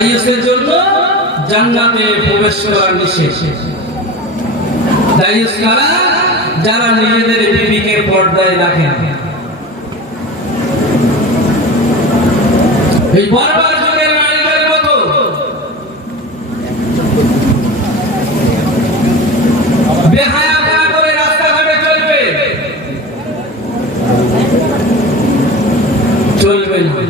দায়ুসের জন্য জান্নাতে প্রবেশ করা নিষেধ। দায়ুস কারা যারা নিজেদের বিবিকে পর্দায় রাখেন এই বর্বর যুগের নারীদের মতো বেহায়া করে রাস্তাঘাটে চলবে। চলবে না।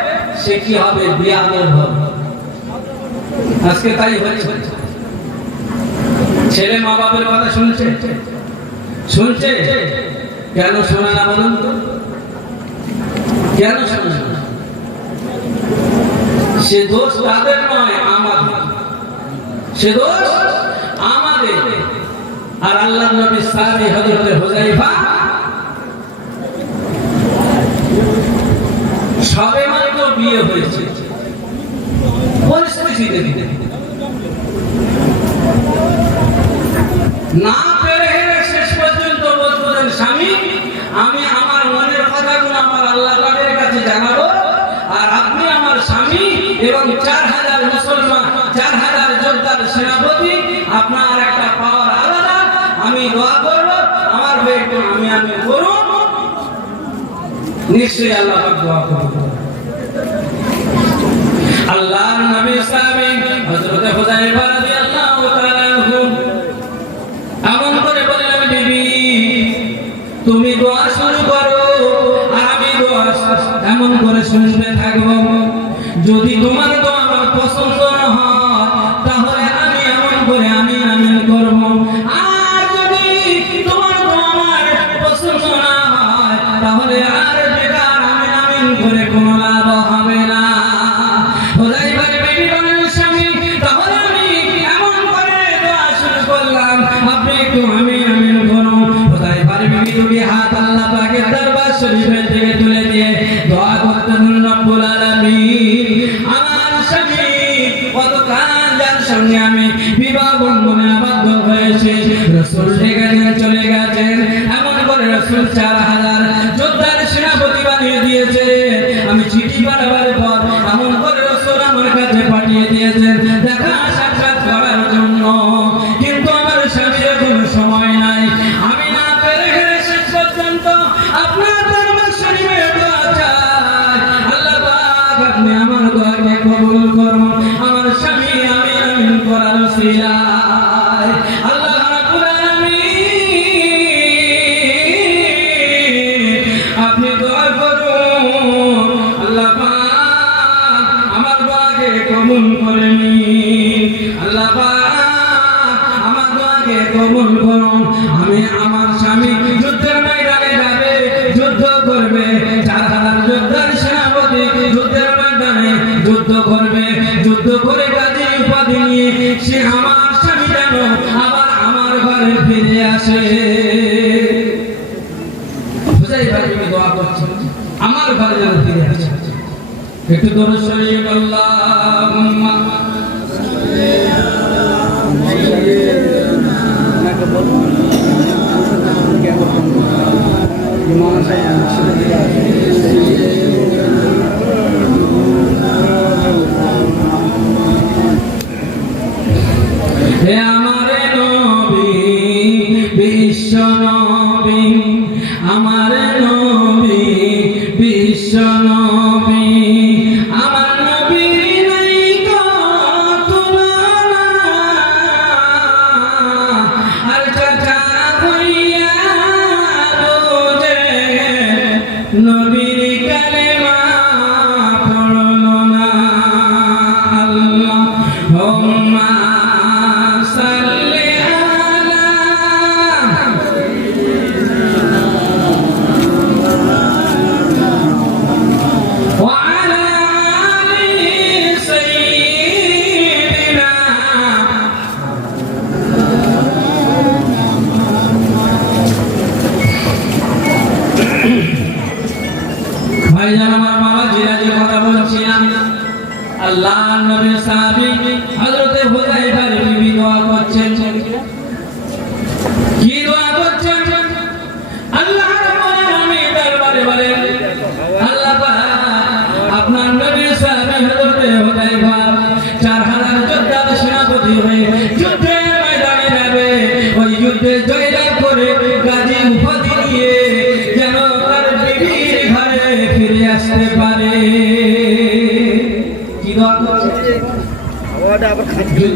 সে কি হবে বিয়াদের হবে? আজকে তাই হয়েছে। ছেলে মা বাবার কথা শুনছে? শুনছে? কেন শোনে না বলুন তো? কেন শোনে সে দোষ তাদের নয়, আমাদের। সে দোষ আমাদের। আর আল্লাহ নবী সাহাবী হযরত হুযায়ফা সবে মাত্র বিয়ে হয়েছে। পরিস্থিতি দেখে না পেরে শেষ পর্যন্ত স্বামী, আমি আমার মনের কথাগুলো আমার আল্লাহ তাআলার কাছে জানাব। আর আপনি আমার স্বামী এবং চার হাজার মুসলমান, চার হাজার যোদ্ধার সেনাপতি, আপনার একটা পাওয়ার আলাদা। আমি দোয়া করব, আমার বেটে আমি আমি করুন। নিশ্চয়ই আল্লাহ দোয়া করবে ভাইজান আমার বাবা জিরাজের কথা বলছিলাম আল্লাহ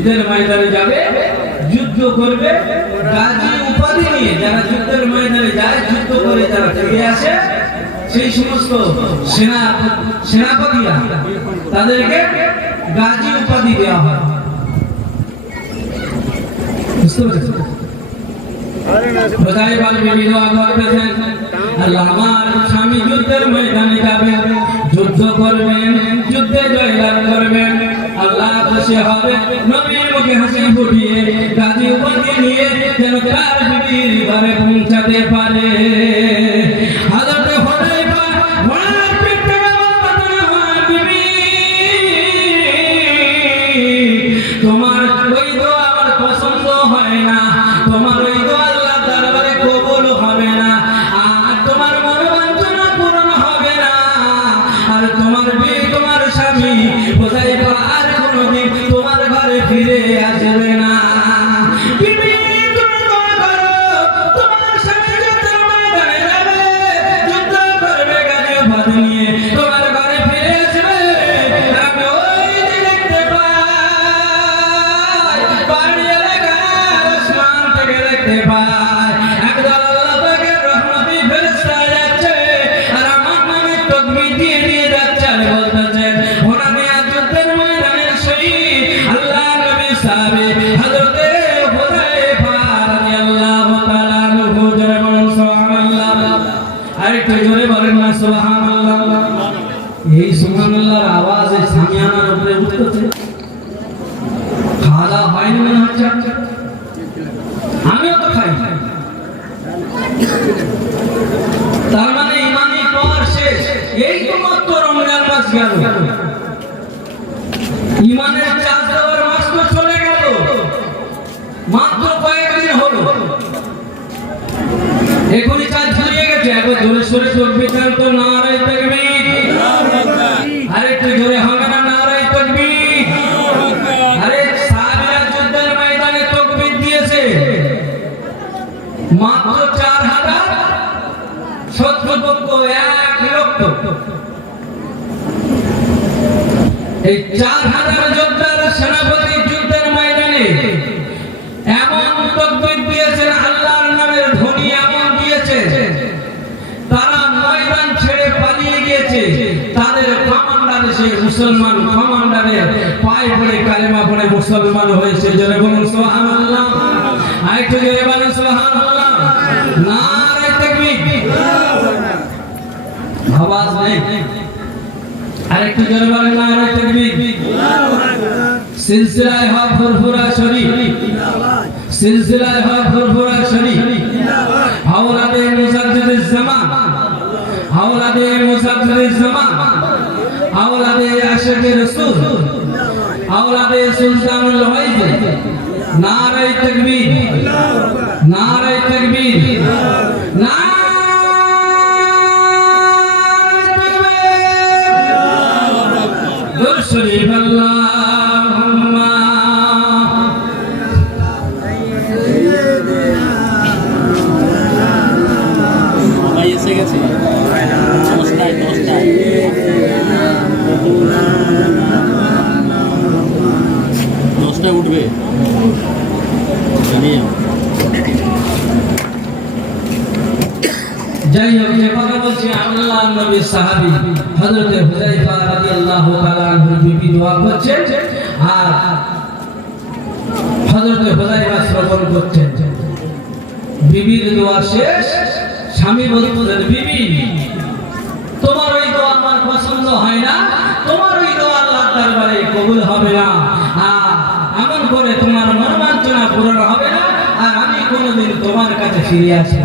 যুদ্ধের ময়দানে যাবে, যুদ্ধ করবে। গাজী উপাধি নিয়ে যারা যুদ্ধের ময়দানে যায়, যুদ্ধ করে যারা ফিরে আসে। সেই সমস্ত সেনা সেনাপতিরা তাদেরকে গাজী উপাধি দেওয়া হয়। যুদ্ধ করবেন, যুদ্ধে জয়লাভ করবেন। আল্লাহ হবে, নবীর মুখে হাসি ফুটিয়ে, গাজী উপাধি নিয়ে যেন তার বিবির ঘরে পৌঁছাতে পারে। হযরত আওয়াজ নেই। আরেকটু জোরে বলেন নারে তাকবীর সিলসিলায় হক ফুরফুরা শরীফ। সিলসিলায় হক ফুরফুরা শরীফ। হাওলাদে মুসাদ্দিদ জামান হাওলাদে মুসাদ্দিদ জামান হাওলাদে আশিক রাসূল। হাওলাদে সুলতানুল ওয়াইদ নারে তাকবীর। নারে তাকবীর। সাহাবী হযরত হুযায়ফা রাদিয়াল্লাহু তাআলা আনহু বিবি দোয়া করছেন আর হযরত হুযায়ফা শ্রবণ করছেন। বিবির দোয়া শেষ, স্বামী বলতেন বিবি, তোমার ওই দোয়া আমার পছন্দ হয় না, তোমার ওই দোয়া আল্লাহর দরবারে কবুল হবে না। আর এমন করে তোমার মনোবাঞ্ছনা পূরণ হবে না, আর আমি কোনোদিন তোমার কাছে ফিরে আসব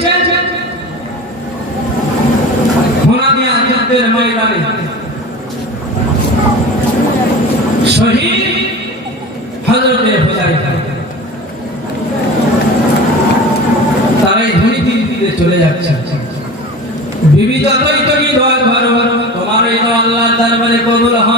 জিহাদের ময়দানে। শহীদ তারাই ধনী দিল্লিতে চলে যাচ্ছে। বিবি যতই তুমি দোয়া তোমার এই আল্লাহ দরবারে কবুল হয়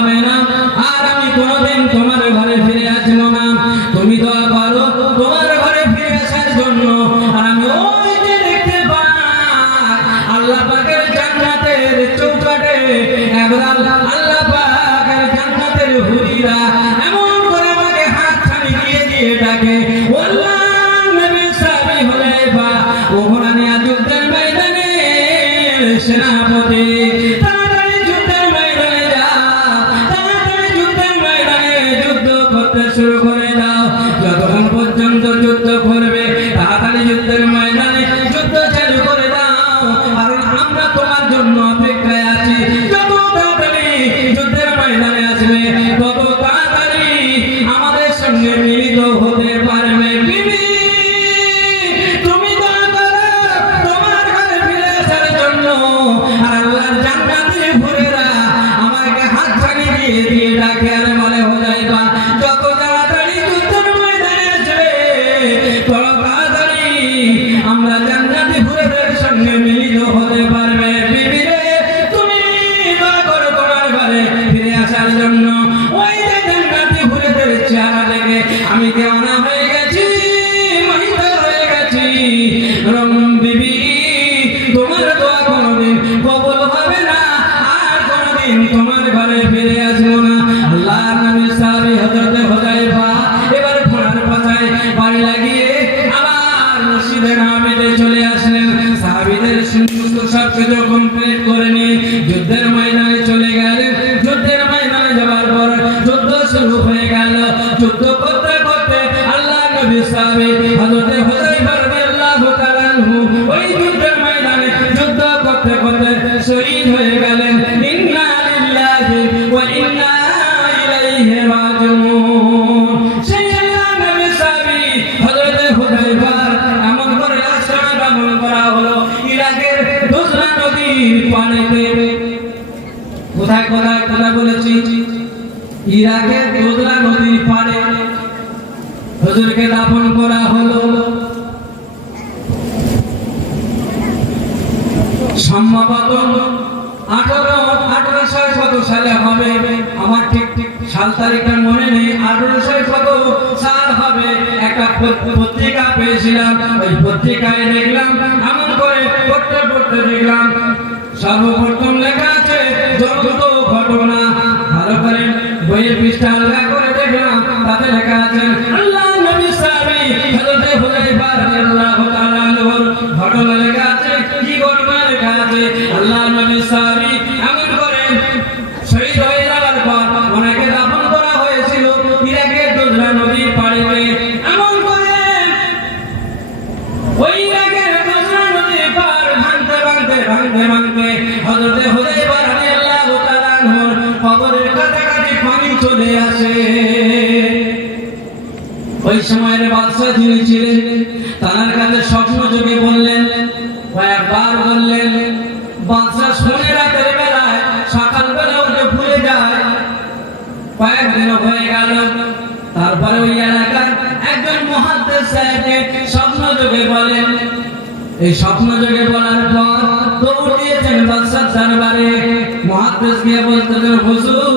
বইয়ের পৃষ্ঠা আলাদা করে দেখলাম তাতে লেখা এই স্বপ্ন জেগে বলার পর দৌড়িয়েছেন বাদশাহ দরবারে। মহাদেশ গিয়ে বলতেন হুজুর,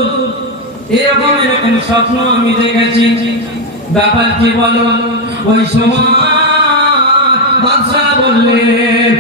এরকম এরকম স্বপ্ন আমি দেখেছি। ব্যাপার কি বলো? ওই সময় বাদশাহ বললেন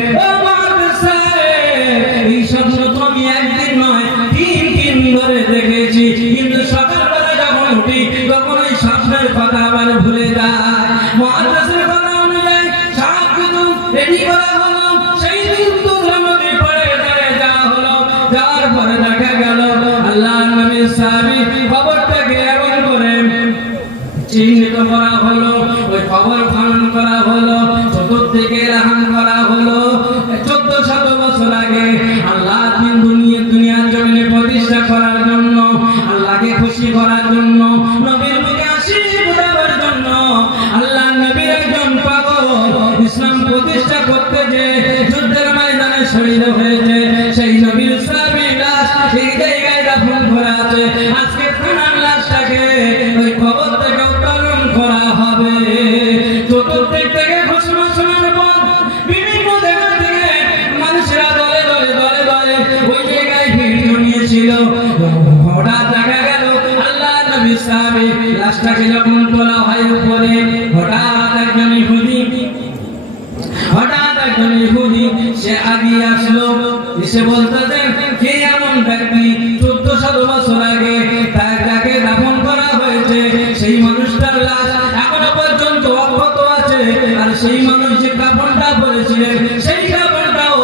সেই মানুষ যে কাপড়টা পরেছিলেন সেই কাপড়টাও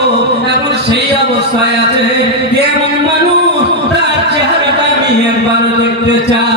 এখন সেই অবস্থায় আছে। এমন মানুষ তার চেহারাটা আমি একবার দেখতে চাই।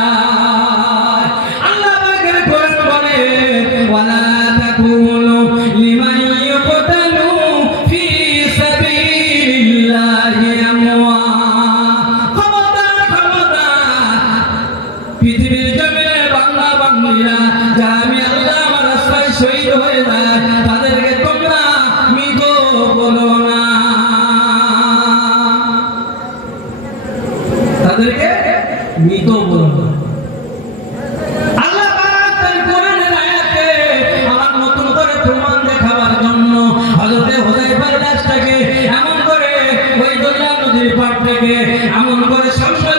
এমন করে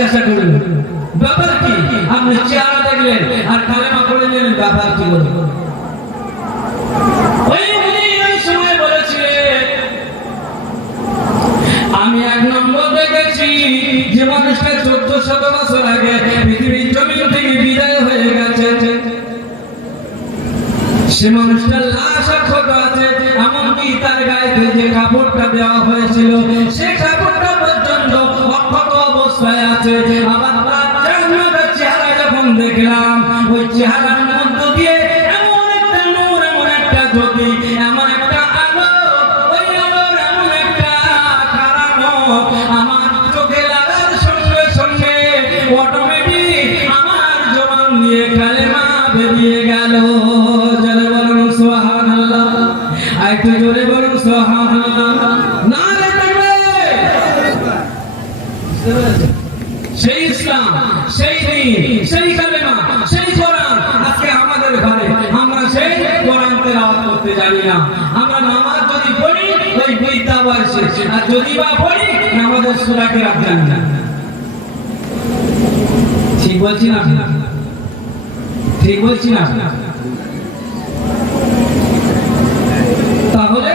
জিজ্ঞাসা করলেন, ব্যাপার কি? আপনি চেহারা দেখলেন আর কালেমা করে নিলেন, ব্যাপার কি বলে ওই উনি ওই সময় বলেছিলেন, আমি এক নম্বর দেখেছি যে মানুষটা চোদ্দ শত বছর আগে পৃথিবীর জমিন থেকে বিদায় হয়ে গেছে। সে মানুষটার লাশ আছে, এমনকি তার গায়ে যে কাপড়টা দেওয়া হয়েছিল, সে অক্ষত আবার তার জান্নাতের চেহারা যখন দেখলাম, ওই চেহারার মধ্য দিয়ে এমন একটা নূর, এমন একটা জ্যোতি, এমন একটা আলো, ওই আলোর এমন একটা কারানো আমার চোখে লাগার সঙ্গে সঙ্গে অটোমেটিক আমার জবান দিয়ে কালেমা বেরিয়ে গেল। জোরে বলুন, সুবহানাল্লাহ। আর একটু জোরে বলুন সুবহানাল্লাহ না রে তাকবীর সেই ইসলাম সেই দিন সেই কালেমা সেই কোরআন আজকে আমাদের ঘরে আমরা সেই কোরআন তেলাওয়াত করতে জানি না আমরা নামাজ যদি পড়ি ওই বইটা বয়সে তাহলে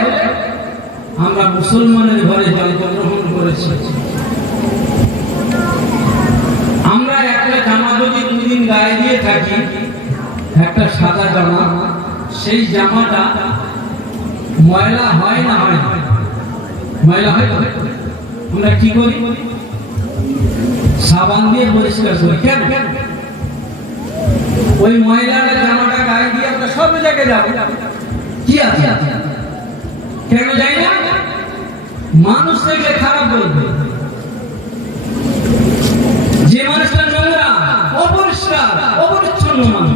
আমরা মুসলমানের ঘরে জন্মগ্রহণ করেছি। আমরা একটা জামা যদি দুদিন গায়ে দিয়ে থাকি, একটা সাদা জামা, সেই জামাটা ময়লা হয় না হয়? না? ময়লা হয় আমরা কি করি? সাবান দিয়ে পরিষ্কার করি। কেন? ওই জামাটা গায়ে দিয়ে আমরা সব জায়গায় যাব। কি আছে? কেন যাই না? মানুষ খারাপ বলবে। যে মানুষটা নোংরা, অপরিষ্কার, অপরিচ্ছন্ন মানুষ।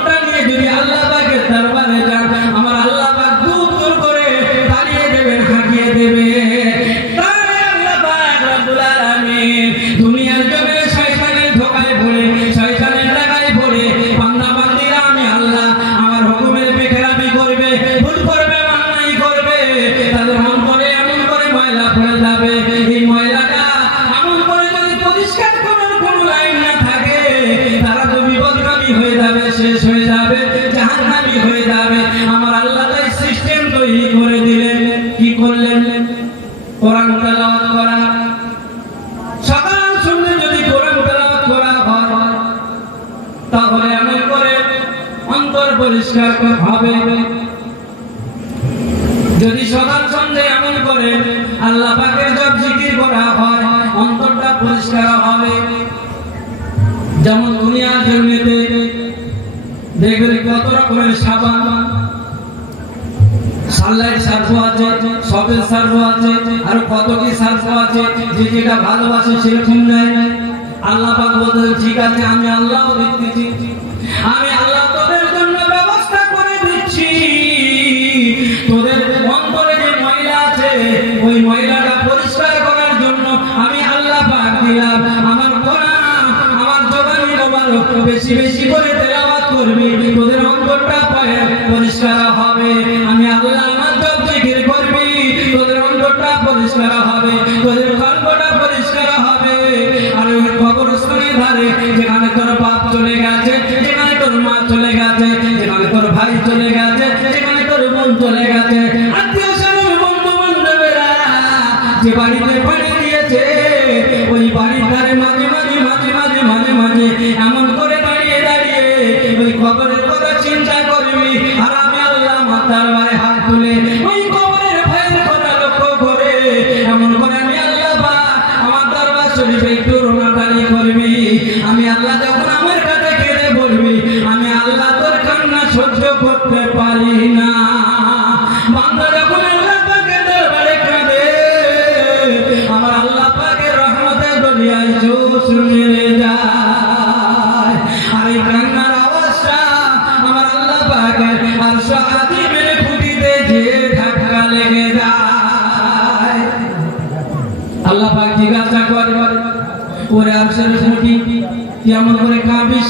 পরিষ্কার হবে যদি সকাল সন্ধ্যে আমল করে, আল্লাহ পাকের জব জিকির করা হয়, অন্তরটা পরিষ্কার হবে। যেমন দুনিয়া জন্মেতে দেখবেন কত রকমের সাবান সাল্লাই সার্ফ আছে, সবের সার্ফ আছে, আর কত কি সার্ফ আছে, যে যেটা ভালোবাসে সেরকম নেয়। আল্লাহ পাক বলতে ঠিক আছে, আমি আল্লাহ দেখতেছি। পরিষ্কার কেমন করে কাবিস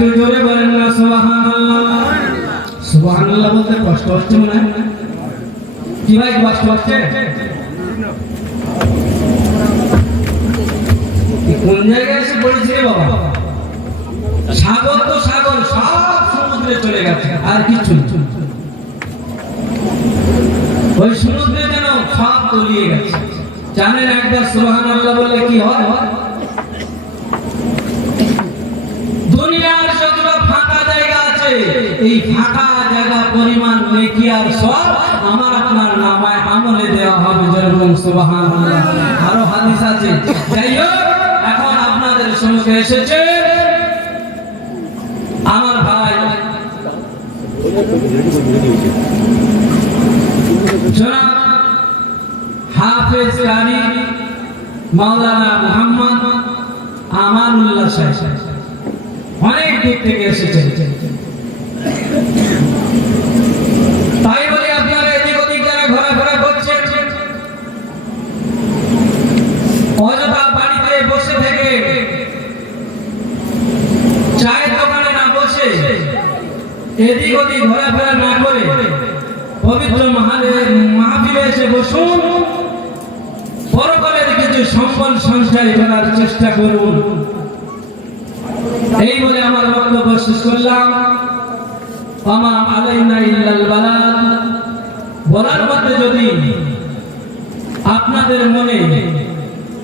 একটু জোরে বলেন না, সুবহানাল্লাহ। সুবহানাল্লাহ বলতে কষ্ট হচ্ছে মনে হয়? কি ভাই কষ্ট হচ্ছে? কোন জায়গায় এসে পড়েছি বাবা? সাগর তো সাগর, সব সমুদ্রে চলে গেছে, আর কিছু। ওই সমুদ্রে যেন সব তলিয়ে গেছে। জানেন একবার সুবহান আল্লাহ বললে কি হয় দুনিয়ার যতটা ফাঁকা এই ফাঁকা জায়গা পরিমাণ নেকি আর সব আমার আপনার নামায় আমলে দেওয়া হবে যেরকম সুবহান আরও হাদিস আছে। যাই হোক, এখন আপনাদের এসেছে আমার ভাই। হাফেজ কারি মাওলানা মোহাম্মদ আমানুল্লাহ অনেক দিক থেকে এসেছেন তাই বলে আপনারা এদিক ওদিক যারা ঘোরাফেরা করছেন অযথা বাড়িতে বসে থেকে চায়ের দোকানে না বসে এদিক ওদিক ঘোরাফেরা না করে পবিত্র মাহফিলে এসে বসুন। পরকালের কিছু সম্পদ সঞ্চয় করার চেষ্টা করুন। এই বলে আমার বক্তব্য শেষ করলাম। আমা আলাইনা ইল্লাল বলার মধ্যে যদি আপনাদের মনে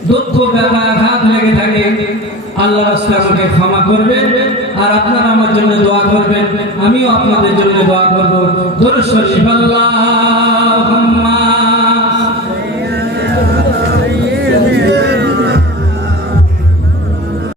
দুঃখ, ব্যথা, আঘাত লেগে থাকে আল্লাহ রাস্তা আমাকে ক্ষমা করবেন। আর আপনারা আমার জন্য দোয়া করবেন আমিও আপনাদের জন্য দোয়া করব। ধরুন